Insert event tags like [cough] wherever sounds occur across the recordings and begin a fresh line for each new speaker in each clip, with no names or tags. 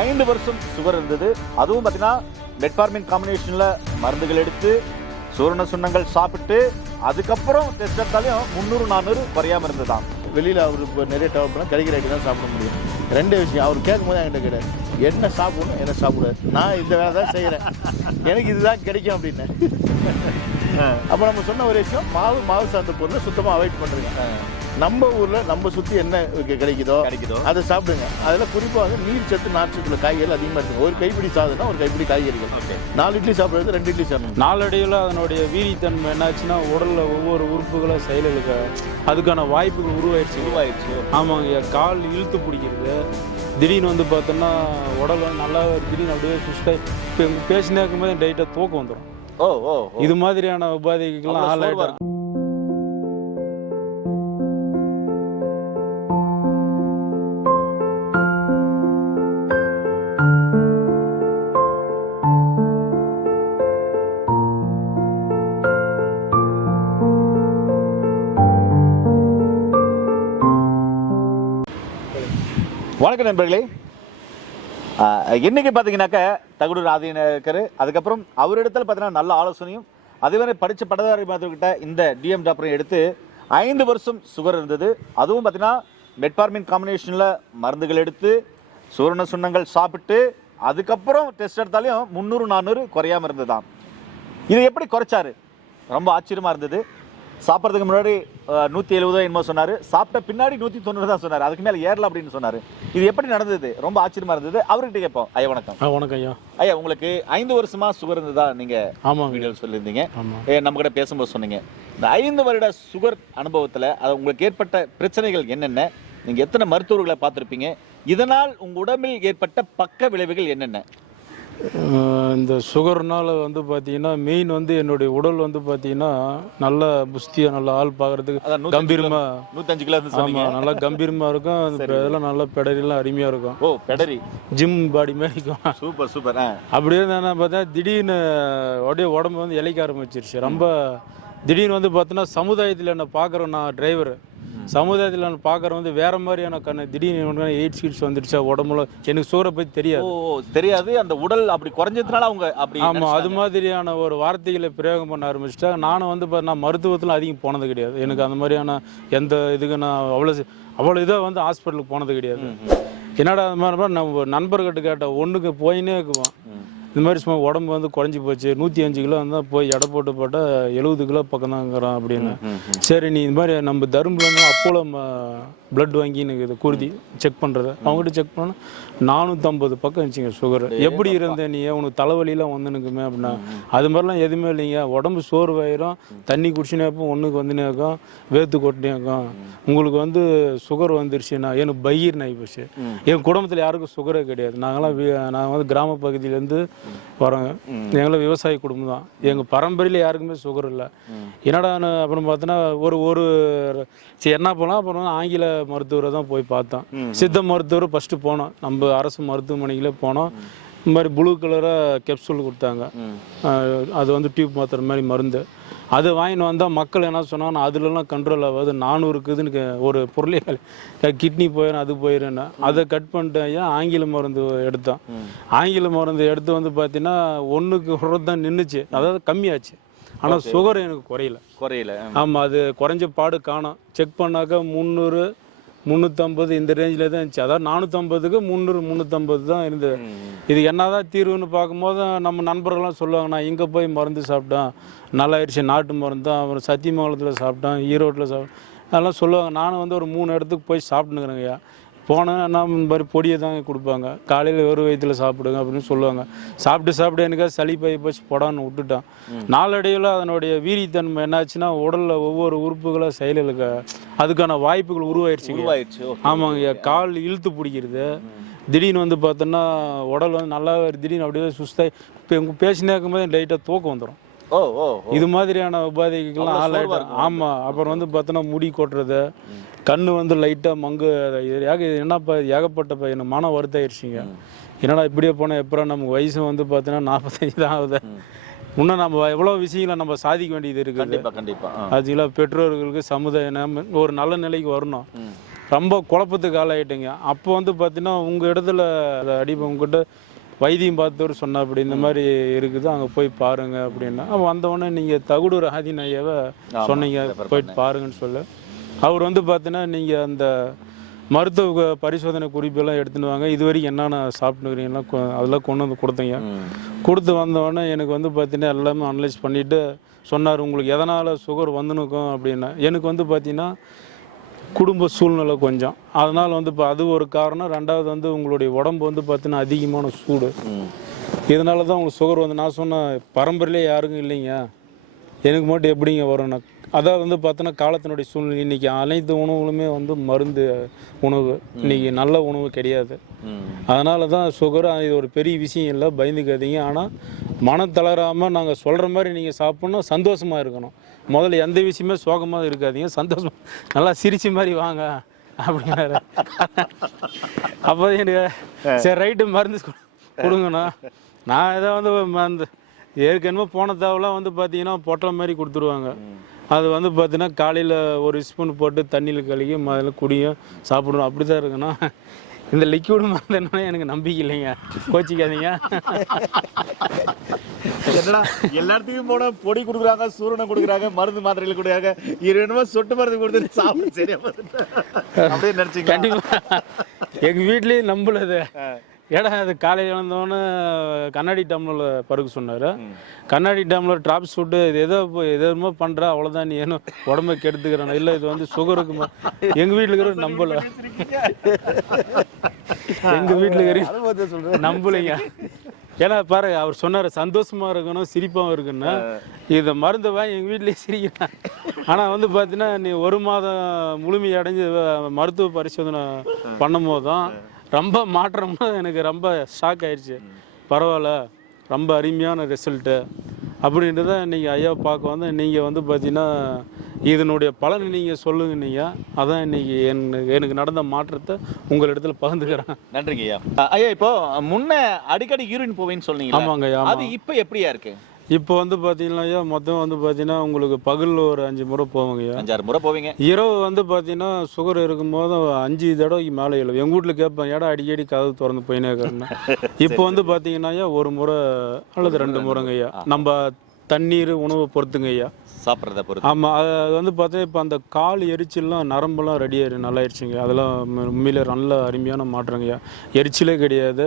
ஐந்து வருஷம் சுகர் இருந்தது. அதுவும் பார்த்தீங்கன்னா மெட்ஃபார்மின் காம்பினேஷனில் மருந்துகள் எடுத்து சூரண சுண்ணங்கள் சாப்பிட்டு அதுக்கப்புறம் டெஸ்ட் எடுத்தாலையும் முந்நூறு நானூறு குறையாம இருந்ததாம்.
வெளியில் அவர் இப்போ நிறைய டெவலப் பண்ணால் கிடைக்கிற ஐட்டம் தான் சாப்பிட முடியும். ரெண்டு விஷயம் அவர் கேட்கும் போது என்கிட்ட கிடையாது என்ன சாப்பிடணும் என்ன சாப்பிடாது நான் இந்த வேலை தான் செய்கிறேன் எனக்கு இதுதான் கிடைக்கும் அப்படின்னு. [laughs] அப்போ நம்ம சொன்ன ஒரு விஷயம் மாவு மாவு சார்ந்த பொருளை சுத்தமாக அவாய்ட் பண்ணுறீங்க நம்ம ஊரில் நம்ம சுற்றி என்ன கிடைக்குதோ
கிடைக்குதோ?
அதை சாப்பிடுங்க. அதில் குறிப்பாக நீர் சத்து நார்ச்சத்துள்ள காய்கறிகள் அதிகமாக இருக்குது ஒரு கைப்பிடி சாதம்னா ஒரு கைப்பிடி காய்கறிகள்.
ஓகே.
நாலு இட்லி சாப்பிட்றது ரெண்டு இட்லி சாப்பிடணும்
நாளடைவில் அதனுடைய வீரியத்தன்மை என்னாச்சுன்னா உடலில் ஒவ்வொரு உறுப்புகளை செயலுக்கு அதுக்கான வாய்ப்புகள் உருவாயிருச்சு.
உருவாயிருச்சு.
ஆமாங்க கால் இழுத்து பிடிக்கிறது. திடீர்னு வந்து பார்த்தோன்னா உடல் நல்லா திடீர்னு அப்படியே சுஸ்டாக இப்போ பேசினே இருக்கும்போது டைட்டாக தூக்கம் வந்துடும்
ஓ ஓ.
இது மாதிரியான உபாதைகள்லாம் ஆளாயிடும்
வணக்கம் நண்பர்களே. இன்னைக்கு பார்த்தீங்கன்னாக்க தகுடூர் ஆதீனக்கர் அதுக்கப்புறம் அவரிடத்துல பார்த்தீங்கன்னா நல்ல ஆலோசனையும் அதுவரை படித்த பட்டதாரி மாதவர்கிட்ட இந்த டிஎம் டாக்டரை எடுத்து ஐந்து வருஷம் சுகர் இருந்தது. அதுவும் பார்த்தீங்கன்னா மெட்பார்மின் காம்பினேஷனில் மருந்துகள் எடுத்து சூரண சுண்ணங்கள் சாப்பிட்டு அதுக்கப்புறம் டெஸ்ட் எடுத்தாலையும் முந்நூறு நானூறு குறையாம இருந்ததுதான் இது எப்படி குறைச்சாரு? ரொம்ப ஆச்சரியமாக இருந்தது. சாப்பிட்றதுக்கு முன்னாடி நூற்றி எழுபதோ என்னமோ சொன்னார். சாப்பிட்ட பின்னாடி நூற்றி தொண்ணூறு தான் சொன்னார். அதுக்கு மேலே ஏறல அப்படின்னு சொன்னார். இது எப்படி நடந்தது? ரொம்ப ஆச்சரியமா இருந்தது. அவர்கிட்ட கேட்போம். ஐயா வணக்கம்.
வணக்கம் ஐயா.
ஐயா உங்களுக்கு ஐந்து வருஷமா சுகர் இருந்ததா நீங்க
ஆமாங்க.
வீடியோ சொல்லியிருந்தீங்க.
ஆமாம்
நம்ம கிட்ட பேசும்போது சொன்னீங்க. இந்த ஐந்து வருட சுகர் அனுபவத்துல அது உங்களுக்கு ஏற்பட்ட பிரச்சனைகள் என்னென்ன? நீங்க எத்தனை மருத்துவர்களை பார்த்துருப்பீங்க? இதனால் உங்க உடம்பில் ஏற்பட்ட பக்க விளைவுகள் என்னென்ன?
இந்த சுகர்னால வந்து பார்த்தீங்கன்னா மெயின் வந்து என்னுடைய உடல் வந்து பார்த்தீங்கன்னா நல்ல புஸ்தியாக நல்ல ஆள் பார்க்கறதுக்கு கம்பீரமா
நூத்தஞ்சு கிலோ இருந்து
ஆமா
சொன்னீங்க
நல்லா கம்பீரமா இருக்கும். இதெல்லாம் நல்லா பெடரிலாம் அருமையா இருக்கும்.
ஓ பெடரி.
ஜிம் பாடி மாதிரி இருக்கும்.
Super super.
அப்படியே நான் பார்த்தா திடீர்னு அப்படியே உடம்பு வந்து இளைக்க ஆரம்பிச்சிருச்சு. ரொம்ப திடீர்னு வந்து பார்த்தோன்னா சமுதாயத்தில் என்ன பார்க்குறேன் நான் டிரைவர் சமுதாயத்தில் நான் பார்க்குற வந்து வேற மாதிரியான கண்ணு. திடீர்னு எயிட் சீட்ஸ் வந்துடுச்சா உடம்புல எனக்கு சூரை பற்றி தெரியாது.
தெரியாது. அந்த உடல் அப்படி குறைஞ்சதுனால அவங்க அப்படி
ஆமாம் அது. மாதிரியான ஒரு வார்த்தைகளை பிரயோகம் பண்ண ஆரம்பிச்சிட்டா நானும் வந்து நான் மருத்துவத்தில் அதிகம் போனது கிடையாது. எனக்கு அந்த மாதிரியான எந்த இதுக்கு நான் அவ்வளோ அவ்வளோ இதாக வந்து ஹாஸ்பிட்டலுக்கு போனது கிடையாது. என்னடா அது மாதிரி நம்ம நண்பர்கிட்ட கேட்ட ஒன்றுக்கு போயினே இருக்குவோம். இந்த மாதிரி சும்மா உடம்பு வந்து குறைஞ்சி போச்சு. நூற்றி அஞ்சு கிலோ வந்தால் போய் எடை போட்டு போட்டால் எழுபது கிலோ பக்கம் தாங்கிறான் அப்படின்னு. சரி நீ இந்த மாதிரி நம்ம தரும்புல அப்போலோ பிளட் வாங்கி எனக்கு இது குருதி செக் பண்ணுறது அவங்ககிட்ட செக் பண்ணால் நானூற்றம்பது பக்கம் இருந்துச்சுங்க சுகர் எப்படி இருந்த நீ? உனக்கு தலைவலிலாம் வந்துனுக்குமே அப்படின்னா. அது மாதிரிலாம் எதுவுமே இல்லைங்க. உடம்பு சோர்வாயிரும். தண்ணி குடிச்சுனே இருக்கும் ஒன்றுக்கு வந்துனே இருக்கும் வேர்த்து கொட்டினே இருக்கும் உங்களுக்கு வந்து சுகர் வந்துருச்சுன்னா எனக்கு பயிர் ஆகி போச்சு. என் குடும்பத்தில் யாருக்கும் சுகரே கிடையாது. நாங்களாம் நாங்கள் வந்து கிராம பகுதியிலேருந்து வரோங்க. எங்களாம் விவசாய குடும்பம் தான். எங்கள் பரம்பரையில் யாருக்குமே சுகர் இல்லை. என்னடா அப்புறம் பார்த்தோன்னா ஒரு ஒரு சரி என்ன பண்ணலாம் அப்புறம் ஆங்கில மருத்துவரை தான் போய் பார்த்தோம். சித்த மருத்துவர் ஃபஸ்ட்டு போனோம். நம்ம அரசு மருத்துவமனைகளே போனோம். இந்த மாதிரி ப்ளூ கலராக கெப்சூல் கொடுத்தாங்க. அது வந்து டியூப் மாத்திர மாதிரி மருந்து. அது வாங்கிட்டு வந்தால் மக்கள் என்ன சொன்னாங்கன்னா அதுலலாம் கண்ட்ரோல் ஆகாது நானூறு இருக்குதுன்னு கே- ஒரு பொருளே கிட்னி போயிடும் அது போயிடும்னா அதை கட் பண்ணிட்டு ஐயா ஆங்கில மருந்து எடுத்தோம். ஆங்கில மருந்து எடுத்து வந்து பார்த்தீங்கன்னா ஒன்றுக்கு விடுறது தான் நின்றுச்சு அதாவது கம்மியாச்சு. ஆனால் சுகர் எனக்கு குறையல.
குறையல.
ஆமாம் அது குறைஞ்ச பாடு காணோம். செக் பண்ணாக்கா முந்நூறு முந்நூற்றம்பது இந்த ரேஞ்சில் தான் இருந்துச்சு. அதாவது நானூற்றம்பதுக்கு முந்நூறு முந்நூற்றம்பது தான் இருந்தது. இது என்னதான் தீர்வுன்னு பார்க்கும்போது நம்ம நண்பர்கள்லாம் சொல்லுவாங்க நான் இங்கே போய் மருந்து சாப்பிட்டேன் நல்லாயிருச்சு நாட்டு மருந்து தான் அப்புறம் சத்தியமங்கலத்தில் சாப்பிட்டேன் ஈரோட்டில் சாப்பிட்டேன் அதெல்லாம் சொல்லுவாங்க. நானும் வந்து ஒரு மூணு இடத்துக்கு போய் சாப்பிட்டுனுக்குறேங்கய்யா. போனேன் நான் இந்த மாதிரி பொடியை தான் கொடுப்பாங்க. காலையில் வெறும் வயிற்றுல சாப்பிடுங்க அப்படின்னு சொல்லுவாங்க. சாப்பிட்டு சாப்பிட்டு எனக்கு சளி பை போச்சு போடான்னு விட்டுட்டான். நாளடைவில் அதனுடைய வீரியத்தன்மை என்னாச்சுன்னா உடலில் ஒவ்வொரு உறுப்புகளை செயலுக்கு அதுக்கான வாய்ப்புகள் உருவாயிருச்சுங்க.
உருவாயிருச்சு.
ஆமாங்க கால் இழுத்து பிடிக்கிறது. திடீர்னு வந்து பார்த்தோன்னா உடல் வந்து நல்லா திடீர்னு அப்படியே சுஸ்தாய் இப்போ பேசினே இருக்கும்போது லைட்டாக தூக்கம் வந்துடும். இது மாதிரியான உபாதைகள்லாம் ஆளாயிட்டோம். ஆமாம் அப்புறம் வந்து பார்த்தோன்னா முடி கொட்டுறது கண்ணு வந்து லைட்டாக மங்கு ஏக என்னப்பா இது ஏகப்பட்ட பையன் மன வருத்தம் ஆயிடுச்சுங்க என்னடா இப்படியே போனால் எப்பறம் நமக்கு வயசு வந்து பார்த்தீங்கன்னா நாற்பத்தஞ்சு தான் ஆகுது. இன்னும் நம்ம எவ்வளோ விஷயங்களை நம்ம சாதிக்க வேண்டியது இருக்குது.
கண்டிப்பா கண்டிப்பா. ஆ.
அதுல பெற்றோர்களுக்கு சமுதாயம் ஒரு நல்ல நிலைக்கு வரணும். ரொம்ப குழப்பத்துக்கு ஆளாயிட்டீங்க. அப்போ வந்து பார்த்தீங்கன்னா உங்கள் இடத்துல அதை அடி உங்ககிட்ட வைத்தியம் பார்த்தவர் சொன்னா அப்படி இந்த மாதிரி இருக்குது அங்கே போய் பாருங்க அப்படின்னா. அவன் வந்தவொடனே நீங்கள் தகுடூர் ஆதி ஐயாவை சொன்னீங்க போயிட்டு பாருங்கன்னு சொல்ல. அவர் வந்து பார்த்தீங்கன்னா நீங்கள் அந்த மருத்துவ பரிசோதனை குறிப்பெல்லாம் எடுத்துன்னு வாங்க. இது வரைக்கும் என்னென்ன சாப்பிட்டுக்கிறீங்களா அதெல்லாம் கொண்டு வந்து கொடுத்தீங்க. கொடுத்து வந்தவொடனே எனக்கு வந்து பார்த்தீங்கன்னா எல்லாமே அனலைஸ் பண்ணிவிட்டு சொன்னார் உங்களுக்கு எதனால் சுகர் வந்துனுக்கும் அப்படின்னா எனக்கு வந்து பார்த்தீங்கன்னா குடும்ப சூழ்நிலை கொஞ்சம். அதனால் வந்து இப்போ அது ஒரு காரணம். ரெண்டாவது வந்து உங்களுடைய உடம்பு வந்து பார்த்தீங்கன்னா அதிகமான சூடு. இதனால தான் உங்களுக்கு சுகர் வந்து நான் சொன்னேன் பரம்பரையிலே யாருக்கும் இல்லைங்க. எனக்கு மட்டும் எப்படிங்க வரும்னா அதாவது வந்து பார்த்தோன்னா காலத்தினுடைய சூழ்நிலை இன்னைக்கு அனைத்து உணவுகளுமே வந்து மருந்து உணவு. இன்னைக்கு நல்ல உணவு கிடையாது. அதனால தான் சுகர் இது ஒரு பெரிய விஷயம் இல்லை பயந்துக்காதீங்க. ஆனால் மனம் தளராமல் நாங்கள் சொல்கிற மாதிரி நீங்கள் சாப்பிட்ணும் சந்தோஷமாக இருக்கணும். முதல்ல எந்த விஷயமே சோகமாக இருக்காதீங்க சந்தோஷம் நல்லா சிரிச்ச மாதிரி வாங்க அப்படின்னாரு அப்போ எனக்கு சரி ரைட்டு மருந்து கொடுங்கண்ணா. நான் ஏதோ வந்து அந்த ஏற்கனவே போன தாவெல்லாம் வந்து பார்த்தீங்கன்னா பொட்டலை மாதிரி கொடுத்துருவாங்க. அது வந்து பார்த்தீங்கன்னா காலையில் ஒரு ஸ்பூன் போட்டு தண்ணியில் கழுகி முதல்ல குடியும் சாப்பிடணும். அப்படி தான் இருக்குண்ணா. இந்த லிக்விட் மருந்து என்னன்னா எனக்கு நம்பிக்கை இல்லைங்க. கோச்சிக்காதீங்க.
என்னடா எல்லா இடத்துக்கும் போனா பொடி கொடுக்குறாங்க சூரணம் கொடுக்குறாங்க மருந்து மாத்திரைகள் கொடுக்குறாங்க. என்னமோ சொட்டு மருந்து கொடுத்து சாப்பிட சரியா. அப்படியே நினைச்சீங்க
கண்டிப்பா. எங்க வீட்லயே நம்பலது ஏடா அது காலையில் எழுந்தோன்னே கண்ணாடி டம்ளரில் பருக்க சொன்னார். கண்ணாடி டம்ளர் ட்ராப் சூட்டு இது எதோ பண்ணுற அவ்வளோதான் நீ ஏனோ உடம்ப கெடுத்துக்கிறேன் இல்லை இது வந்து சுகருக்கு எங்கள் வீட்டில் இருக்கிற நம்பல. எங்கள் வீட்டில் இருக்கிற நம்பலைங்க. ஏன்னா பாருங்க அவர் சொன்னார் சந்தோஷமா இருக்கணும் சிரிப்பாகவும் இருக்குன்னு. இதை மருந்து வாங்கி எங்கள் வீட்லேயே சிரிக்கிறேன். ஆனால் வந்து பார்த்தீங்கன்னா நீ ஒரு மாதம் முழுமை அடைஞ்சு வ- மருத்துவ பரிசோதனை பண்ணும் போதும் ரொம்ப மாற்றம்னா எனக்கு ரொம்ப ஷாக் ஆயிடுச்சு பரவாயில்ல ரொம்ப அருமையான ரிசல்ட்டு அப்படின்றத நீங்கள் ஐயா பார்க்க வந்து நீங்கள் வந்து பார்த்தீங்கன்னா இதனுடைய பலனை நீங்கள் சொல்லுங்க நீங்கள் அதான் இன்னைக்கு எனக்கு எனக்கு நடந்த மாற்றத்தை உங்களிடத்துல பகிர்ந்துக்கிறேன்.
நன்றிங்க ஐயா. ஐயா இப்போ முன்ன அடிக்கடி யூரின் போவேன்னு சொன்னீங்க
ஆமாங்க ஐயா
அது இப்ப எப்படியா இருக்கு?
இப்போ வந்து பார்த்தீங்கன்னா ஐயா மொத்தம் வந்து பார்த்தீங்கன்னா உங்களுக்கு பகலில் ஒரு அஞ்சு முறை போவாங்க ஐயா.
அஞ்சாறு முறை போவீங்க.
இரவு வந்து பார்த்தீங்கன்னா சுகர் இருக்கும்போது அஞ்சு தடவைக்கு மேலே எழுவும் எங்கள் வீட்டில் கேட்பேன் ஏடா அடிக்கடி கதவு திறந்து போயினே இருக்கிறேன்னு. [laughs] இப்போ வந்து பார்த்தீங்கன்னா ஐயா ஒரு முறை அல்லது ரெண்டு முறைங்க ஐயா. நம்ம தண்ணீர் உணவை பொறுத்துங்க ஐயா.
சாப்பிட்றத பொறுத்து.
ஆமாம் அது வந்து பார்த்தீங்கன்னா இப்போ அந்த கால் எரிச்சல்லாம் நரம்பெல்லாம் ரெடி ஆயிரு நல்லா ஆயிடுச்சுங்க அதெல்லாம் உண்மை- உண்மையிலே நல்ல அருமையான மாற்றங்கய்யா எரிச்சலே கிடையாது.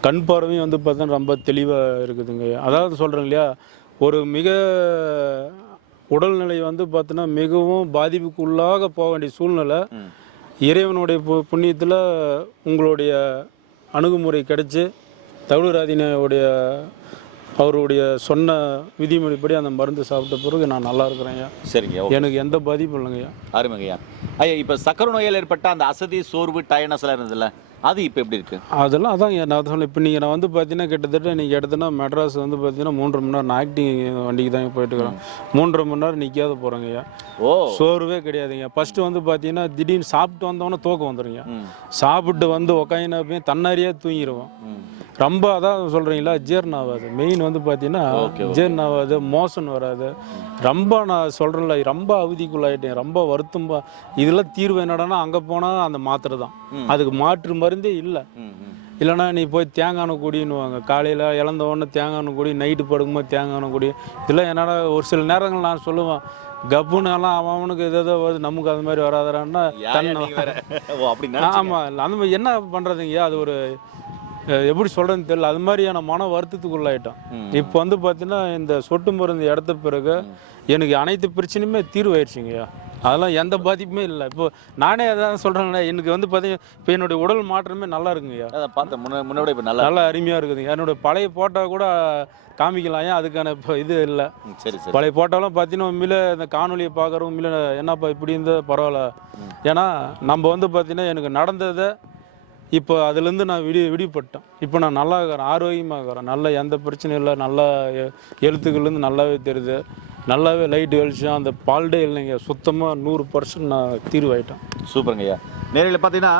கண் பார்வையும் வந்து பார்த்தா ரொம்ப தெளிவாக இருக்குதுங்க. அதாவது சொல்கிறேன் இல்லையா ஒரு மிக உடல்நிலை வந்து பார்த்தீங்கன்னா மிகவும் பாதிப்புக்குள்ளாக போக வேண்டிய சூழ்நிலை. இறைவனுடைய பு- புண்ணியத்தில் உங்களுடைய அணுகுமுறை கிடைச்சு தவிழராதினுடைய அவருடைய சொன்ன விதிமுறைப்படி அந்த மருந்து சாப்பிட்ட பிறகு நான் நல்லா இருக்கிறேன்யா.
சரிங்க ஓகே.
எனக்கு எந்த பாதிப்பும் இல்லைங்கய்யா.
அருமைங்கய்யா. ஐயா இப்ப சக்கரை நோயால் ஏற்பட்ட அந்த அசதி சோர்வு டயர்னஸ் எல்லாம் இருந்ததுல அது இப்ப எப்படி இருக்கு?
அதெல்லாம் அதான் நான் சொன்னேன். இப்போ நீங்கள் நான் வந்து பார்த்தீங்கன்னா கிட்டத்தட்ட நீங்கள் எடுத்தனா மெட்ராஸ் வந்து பார்த்தீங்கன்னா மூன்றரை மணி நேரம் ஆக்டிங் வண்டிக்கு தான் போயிட்டு இருக்கிறேன் மூன்றரை மணி நேரம் நிற்காத போகிறேங்கய்யா
ஓ.
சோர்வே கிடையாதுங்க ஃபஸ்ட்டு வந்து பார்த்தீங்கன்னா திடீர்னு சாப்பிட்டு வந்தோன்னே தூக்கம் வந்துடுங்க சாப்பிட்டு வந்து உக்காயினா போய் தன்னாரியாக தூங்கிடுவோம் ரொம்ப அதான் சொல்கிறீங்களா ஜீரணம் ஆகாது மெயின் வந்து பார்த்தீங்கன்னா. ஜீரணம் ஆகாது மோசன் வராது. ரொம்ப நான் சொல்கிறேன்ல ரொம்ப அவதிக்குள்ளாயிட்டேன். ரொம்ப வருத்தம் பா- இதெல்லாம் தீர்வு என்னடான்னா அங்கே போனால் அந்த மாத்திரை தான். அதுக்கு மாற்று மருந்தே இல்லை. இல்லைன்னா நீ போய் தேங்காய் குடின்னுவாங்க. காலையில் இழந்த உடனே தேங்காய் குடி நைட்டு படுக்கும்போது தேங்காய் குடி. இதெல்லாம் என்னடா ஒரு சில நேரங்கள் நான் சொல்லுவேன். கப்புன்னு எல்லாம் அவன் அவனுக்கு ஏதோ வருது நமக்கு அது மாதிரி வராதரான்னா
அப்படி
ஆமாம் அந்த மாதிரி என்ன பண்ணுறதுங்கய்யா அது ஒரு எப்படி சொல்கிறதுன்னு தெரியல. அது மாதிரியான மன வருத்தத்துக்குள்ளாயிட்டோம்
ம்.
இப்போ வந்து பார்த்தீங்கன்னா இந்த சொட்டு மருந்து இடத்த பிறகு எனக்கு அனைத்து பிரச்சனையுமே தீர்வாயிருச்சுங்கய்யா அதெல்லாம் எந்த பாதிப்புமே இல்லை. இப்போ நானே அதான் சொல்கிறேன்ல எனக்கு வந்து பார்த்தீங்கன்னா இப்போ என்னுடைய உடல் மாற்றமே நல்லா இருக்குங்கய்யா
அதான் பார்த்தேன் முன்ன முன்னோட இப்ப நல்லா
நல்லா அருமையாக இருக்குதுங்க என்னோட பழைய போட்டோ கூட காமிக்கலாம் ஏன் அதுக்கான இப்போ இது இல்லை.
சரி சரி.
பழைய போட்டோலாம் பார்த்தீங்கன்னா உண்மையில இந்த காணொலியை பார்க்குறவங்க உண்மையில என்னப்பா இப்படி இருந்தால் பரவாயில்ல. ஏன்னா நம்ம வந்து பார்த்தீங்கன்னா எனக்கு நடந்ததை இப்போ அதுலேருந்து நான் விடி விடுபட்டேன். இப்போ நான் நல்லா இருக்கிறேன் ஆரோக்கியமாக இருக்கிறேன் நல்ல எந்த பிரச்சனையும் இல்லை. நல்லா எழுத்துக்கள்லேருந்து நல்லாவே தெரியுது. நல்லாவே லைட் வெளிச்சம் அந்த பால்டே இல்லைங்க. சுத்தமாக நூறு பர்சன்ட் நான் தீர்வாயிட்டேன்.
சூப்பருங்க ஐயா. நேரில் பார்த்தீங்கன்னா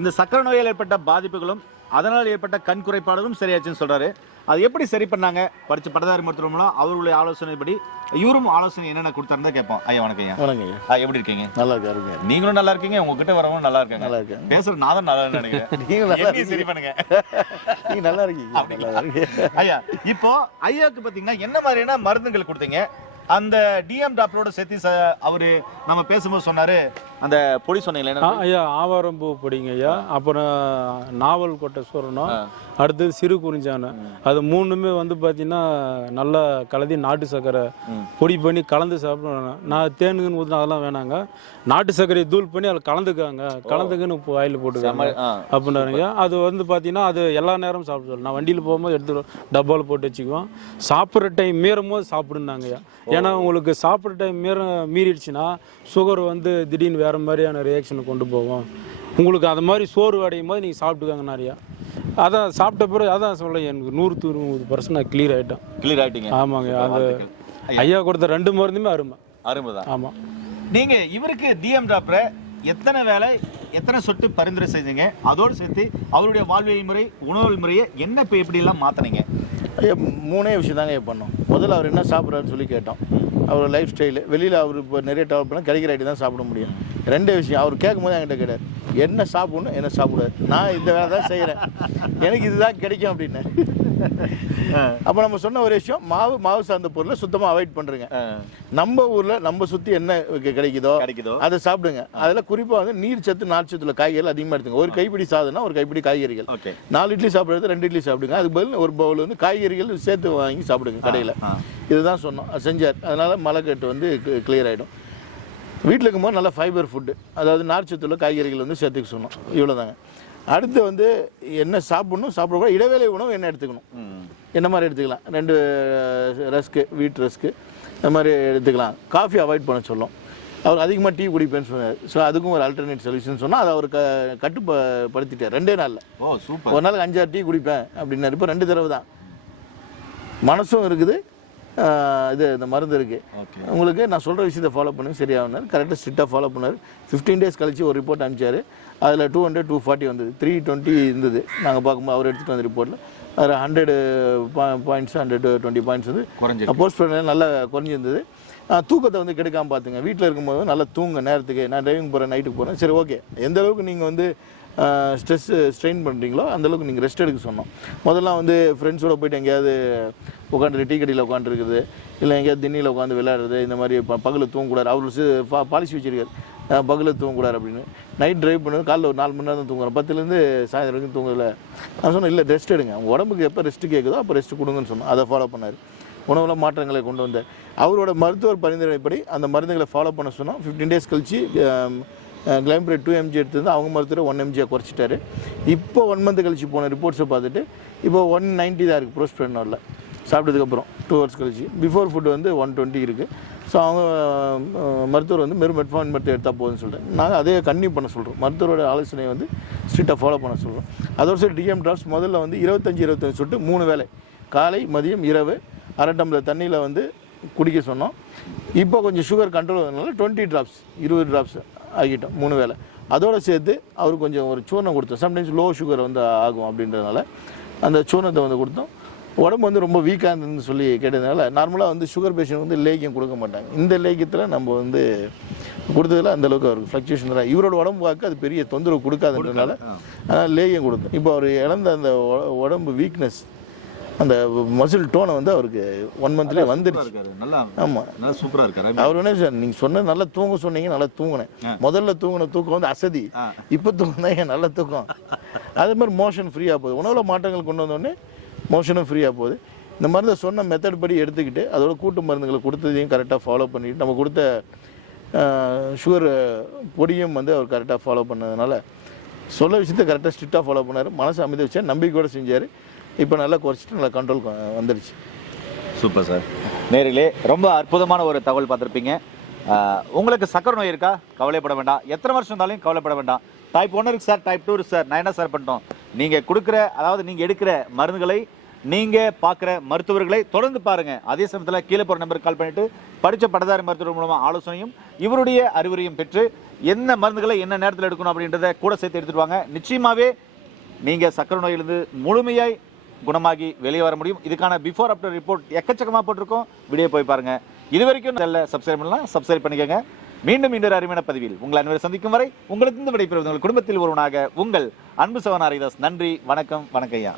இந்த சக்கரை நோயால் ஏற்பட்ட பாதிப்புகளும் அதனால் ஏற்பட்ட கண் குறைபாடுகளும் சரியாச்சுன்னு சொல்கிறாரு அது எப்படி சரி பண்ணாங்க? படிச்ச பட்டதாரி மருத்துவ மூலம் அவர்களுடைய ஆலோசனைப்படி இவரும் ஆலோசனை என்னென்ன கொடுத்தாருன்னு கேட்போம். ஐயா வணக்கம் ஐயா.
வணக்கம்
எப்படி இருக்கீங்க?
நல்லா இருக்கு
நீங்களும் நல்லா இருக்கீங்க உங்ககிட்ட வரவங்க நல்லா இருக்காங்க.
நல்லா இருக்கேன்
பேசுற நான் தான் நல்லா நினைக்கிறேன். [laughs]
நீங்க நல்லா
சரி பண்ணுங்க. [laughs]
நீங்க நல்லா இருக்கீங்க. நல்லா இருக்கீங்க.
ஐயா இப்போ ஐயாவுக்கு பாத்தீங்கன்னா என்ன மாதிரியான மருந்துகள் கொடுத்தீங்க? அந்த டிஎம் டாக்டரோட சேர்த்து அவரு நம்ம பேசும்போது சொன்னாரு. அந்த பொடி சொன்னீங்களே
ஐயா ஆவாரம்பூ பிடிங்க ஐயா. அப்புறம் நாவல் கொட்டை சொல்லணும் அடுத்தது சிறு குறிஞ்சானை. அது மூணுமே வந்து பார்த்தீங்கன்னா நல்லா கலதி நாட்டு சர்க்கரை. பொடி பண்ணி கலந்து சாப்பிடணும். நான் தேனுக்குன்னு ஊற்றினா அதெல்லாம் வேணாங்க. நாட்டு சர்க்கரையை தூள் பண்ணி அதில் கலந்துக்காங்க. கலந்துக்குன்னு வாயில் போட்டுக்காங்க.
ஆ.
அப்படின்னாருங்க. அது வந்து பார்த்தீங்கன்னா அது எல்லா நேரமும் சாப்பிட சொல்லணும் நான் வண்டியில் போகும்போது எடுத்து டப்பாவில் போட்டு வச்சுக்குவோம் சாப்பிட்ற டைம் மீறும் போது சாப்பிடுனாங்கய்யா ஏன்னா உங்களுக்கு சாப்பிட்ற டைம் மீற மீறிடுச்சுன்னா சுகர் வந்து திடீர்னு வேறு மாதிரியான ரியாக்ஷனை கொண்டு போகும். உங்களுக்கு அது மாதிரி சோறு அடையும் போது நீங்கள் சாப்பிட்டுக்காங்க நிறையா. அதான் சாப்பிட்ட பிறகு அதான் சொல்ல எனக்கு நூறு நூறு பர்சன்ட் நான் கிளியர் ஆகிட்டேன்
கிளியர் ஆயிட்டீங்க.
ஆமாங்க அது.
ஐயா,
கொடுத்த ரெண்டு மருந்துமே அருமை.
அருமைதான்
ஆமாம்
நீங்க இவருக்கு டிஎம் டாக்டரை எத்தனை வேலை எத்தனை சொட்டு பரிந்துரை செஞ்சீங்க? அதோடு சேர்த்து அவருடைய வாழ்வியல் முறை உணவு முறையை என்ன இப்போ எப்படி எல்லாம் மாத்தினீங்க?
ஐயா மூணே விஷயம் தாங்க பண்ணோம். முதல்ல அவர் என்ன சாப்பிட்றாருன்னு சொல்லி கேட்டோம். அவர் லைஃப் ஸ்டைலு வெளியில் அவர் இப்போ நிறைய டெவலப் பண்ணால் கிடைக்கிற ஐட்டி தான் சாப்பிட முடியும். ரெண்டே விஷயம். அவர் கேட்கும் போது என்கிட்ட கேட்டார் என்ன சாப்பிடணும் என்ன சாப்பிடாது நான் இந்த வேலை தான் செய்கிறேன் எனக்கு இதுதான் கிடைக்கும் அப்படின்னு. அப்போ நம்ம சொன்ன ஒரு விஷயம் மாவு மாவு சார்ந்த பொருளை சுத்தமாக அவாய்ட் பண்ணுறேங்க நம்ம ஊரில் நம்ம சுற்றி என்ன கிடைக்குதோ
கிடைக்குதோ?
அதை சாப்பிடுங்க. அதில் குறிப்பாக வந்து நீர் சத்து நார் சத்துல காய்கறிகள் அதிகமாக எடுத்துங்க ஒரு கைப்பிடி சாதம்னா ஒரு கைப்பிடி காய்கறிகள்.
ஓகே.
நாலு இட்லி சாப்பிட்றது ரெண்டு இட்லி சாப்பிடுங்க. அதுக்கு பதில் ஒரு பவுல் வந்து காய்கறிகள் சேர்த்து வாங்கி சாப்பிடுங்க கடையில். இதுதான் சொன்னோம். செஞ்சார். அதனால மலைக்கட்டு வந்து கிளியர் ஆகிடும் வீட்டில் இருக்கும்போது நல்ல ஃபைபர் ஃபுட்டு அதாவது நார்ச்சத்துள்ள காய்கறிகள் வந்து சேர்த்துக்க சொன்னோம். இவ்வளோதாங்க அடுத்து வந்து என்ன சாப்பிடணும் சாப்பிடக்கூடாது. இடைவேளை உணவு என்ன எடுத்துக்கணும். என்ன மாதிரி எடுத்துக்கலாம்? ரெண்டு ரஸ்க்கு வீட் ரஸ்க்கு இந்த மாதிரி எடுத்துக்கலாம். காஃபி அவாய்ட் பண்ண சொல்லும். அவர் அதிகமாக டீ குடிப்பேன்னு சொன்னார். ஸோ அதுக்கும் ஒரு ஆல்டர்னேட் சொல்யூஷன் சொன்னால் அதை அவர் க கட்டுப்படுத்திட்டார். ரெண்டே நாளில்.
ஓ சூப்பர்.
ஒரு நாளுக்கு அஞ்சாறு டீ குடிப்பேன் அப்படின்னாரு. இப்போ ரெண்டு தடவை தான். மனசும் இருக்குது. இது இந்த மருந்து இருக்குது உங்களுக்கு நான் சொல்கிற விஷயத்தை ஃபாலோ பண்ணுங்க. சரியாகினார் கரெக்டாக ஸ்ட்ரிக்டாக ஃபாலோ பண்ணார். ஃபிஃப்டீன் டேஸ் கழிச்சு ஒரு ரிப்போர்ட் அனுப்பிச்சார். அதில் டூ ஹண்ட்ரட் டூ ஃபார்ட்டி வந்தது. த்ரீ டுவெண்ட்டி இருந்தது. நாங்கள் பார்க்கும்போது அவர் எடுத்துகிட்டு வந்த ரிப்போர்ட்டில் அதில் hundred points hundred twenty points வந்து
குறைஞ்சிருக்கு.
போஸ்ட் பண்ண நல்லா குறைஞ்சிருந்தது. தூக்கத்தை வந்து கெடுக்காமல் பார்த்துங்க. வீட்டில் இருக்கும்போது நல்லா தூங்க நேரத்துக்கு. நான் டிரைவிங் போகிறேன் நைட்டுக்கு போகிறேன் சரி ஓகே எந்த அளவுக்கு நீங்கள் வந்து ஸ்ட்ரெஸ் ஸ்ட்ரெயின் பண்ணுறீங்களோ அந்தளவுக்கு நீங்கள் ரெஸ்ட் எடுக்க சொன்னோம். முதல்ல வந்து ஃப்ரெண்ட்ஸோட போயிட்டு எங்கேயாவது உட்காந்து டீ கடையில் உட்காந்துருக்குது. இல்லை எங்கேயாவது திண்ணியில் உட்காந்து விளையாடுறது. இந்த மாதிரி ப பகலில் தூங்கக்கூடாது. அவர் பாலிசி வச்சிருக்காரு. பகலில் தூங்கக்கூடாது அப்படின்னு. நைட் ட்ரைவ் பண்ணது காலைல ஒரு நாலு மணி நேரம் தான் தூங்குறேன் பத்துலேருந்து சாயந்தரம் வரைக்கும் தூங்கலை. நான் சொன்னேன் இல்லை ரெஸ்ட் எடுங்க. உங்கள் உடம்புக்கு எப்போ ரெஸ்ட் கேட்குதோ அப்போ ரெஸ்ட் கொடுங்கன்னு சொன்னோம் அதை ஃபாலோ பண்ணார். உணவுல மாற்றங்களை கொண்டு வந்தார். அவரோட மருத்துவர் பரிந்துரைப்படி அந்த மருந்துகளை ஃபாலோ பண்ண சொன்னோம் ஃபிஃப்டீன் டேஸ் கழிச்சு கிளைம்பரேட் டூ எம்ஜி எடுத்துருந்து அவங்க மருத்துவர் ஒன் எம்ஜியாக குறைச்சிட்டாரு. இப்போ ஒன் மந்த் கழிச்சு போன ரிப்போர்ட்ஸை பார்த்துட்டு இப்போ ஒன் நைன்ட்டி தான் இருக்குது ப்ரோஸ்பெரினோரில் சாப்பிட்டதுக்கப்புறம் டூ ஹவர்ஸ் கழிச்சு. பிஃபோர் ஃபுட் வந்து ஒன் டுவெண்ட்டி இருக்குது ஸோ அவங்க மருத்துவர் வந்து மெரு மெட்ஃபான் மட்டும் எடுத்தால் போதும்னு சொல்லிட்டு நாங்கள் அதே கன்னியூ பண்ண சொல்கிறோம் மருத்துவரோட ஆலோசனையை வந்து ஸ்ட்ரிக்டாக ஃபாலோ பண்ண சொல்கிறோம் அதோட சரி டிஎம் ட்ராப்ஸ் முதல்ல வந்து இருபத்தஞ்சி இருபத்தஞ்சி சொட்டு மூணு வேளை. காலை மதியம் இரவு அரை டம்ளர் தண்ணியில் வந்து குடிக்க சொன்னோம். இப்போ கொஞ்சம் சுகர் கண்ட்ரோல் ஆனதுனால டுவெண்ட்டி ட்ராப்ஸ் இருபது ட்ராப்ஸ் ஆகிட்டோம் மூணு வேளை. அதோடு சேர்த்து அவருக்கு கொஞ்சம் ஒரு சூர்ணம் கொடுத்தோம். சம்டைம்ஸ் லோ சுகர் வந்து ஆகும் அப்படின்றதுனால அந்த சூர்ணத்தை வந்து கொடுத்தோம். உடம்பு வந்து ரொம்ப வீக்காக இருந்ததுன்னு சொல்லி கேட்டதுனால நார்மலாக வந்து சுகர் பேஷண்ட் வந்து லேக்கியம் கொடுக்க மாட்டாங்க. இந்த லேக்கியத்தில் நம்ம வந்து கொடுத்ததுல அந்த அளவுக்கு அவருக்கு ஃப்ளக்சுவேஷன் தான் இவரோட உடம்பு பார்க்க அது பெரிய தொந்தரவு கொடுக்காதுன்றதுனால அதனால் லேகியம் கொடுத்தோம் இப்போ அவர் இழந்த அந்த உடம்பு வீக்னஸ் அந்த மசில் டோனை வந்து அவருக்கு ஒன் மந்த்லேயே
இருக்காரு. நல்லா
ஆமாம்
நல்லா சூப்பரா இருக்காரு.
அவர் என்ன சார் நீங்கள் சொன்ன நல்லா தூங்க சொன்னீங்க நல்லா தூங்கினேன். முதல்ல தூங்கின தூக்கம் வந்து அசதி. இப்போ தூங்கினா நல்ல தூக்கம்? அதே மாதிரி மோஷன் ஃப்ரீயாக போகுது. உணவுல மாற்றங்கள் கொண்டு வந்தோடனே மோஷனும் ஃப்ரீயாக போகுது. இந்த மருந்தை சொன்ன மெத்தட் படி எடுத்துக்கிட்டு அதோட கூட்டு மருந்துகளை கொடுத்ததையும் கரெக்டாக ஃபாலோ பண்ணிட்டு நம்ம கொடுத்த சுகர் பொடியும் வந்து அவர் கரெக்டாக ஃபாலோ பண்ணதுனால சொல்ல விஷயத்தை கரெக்டாக ஸ்ட்ரிக்டாக ஃபாலோ பண்ணார். மனசு அமைதி வச்சார் நம்பிக்கையோடு செஞ்சார். இப்போ நல்லா குறைச்சிட்டு நல்லா கண்ட்ரோல் வந்துடுச்சு
சூப்பர் சார் நேரிலே ரொம்ப அற்புதமான ஒரு தகவல் பார்த்துருப்பீங்க. உங்களுக்கு சக்கரை நோய் இருக்கா? கவலைப்பட வேண்டாம். எத்தனை வருஷம் இருந்தாலும் கவலைப்பட வேண்டாம். டைப் ஒன்று இருக்கு சார் டைப் டூ இருக்கு சார் நான் என்ன சார் பண்ணிட்டோம்? நீங்கள் கொடுக்குற அதாவது நீங்கள் எடுக்கிற மருந்துகளை நீங்கள் பார்க்குற மருத்துவர்களை தொடர்ந்து பாருங்கள் அதே சமயத்தில் கீழே போகிற நம்பருக்கு கால் பண்ணிவிட்டு படித்த பட்டதாரி மருத்துவர் மூலமாக ஆலோசனையும் இவருடைய அறிவுரையும் பெற்று என்ன மருந்துகளை என்ன நேரத்தில் எடுக்கணும் அப்படின்றத கூட சேர்த்து எடுத்துட்டு வாங்க. நிச்சயமாகவே நீங்கள் சக்கரை நோயிலிருந்து முழுமையாய் குணமாகி வெளியே வர முடியும். இதுக்கான பிஃபோர் ஆஃப்டர் ரிப்போர்ட் எக்கச்சக்கமாக போட்டிருக்கோம். வீடியோ போய் பாருங்கள் இது வரைக்கும் நல்ல சப்ஸ்கிரைப் பண்ணலாம் சப்ஸ்கிரைப் பண்ணிக்கோங்க. மீண்டும் இன்னொரு அருமையான பதிவில் உங்களை அனைவரும் சந்திக்கும் வரை உங்களுக்கு விடைபெறுவது உங்கள் குடும்பத்தில் ஒருவனாக உங்கள் அன்பு சவன் ஹரிதாஸ். நன்றி வணக்கம் வணக்கம் ஐயா.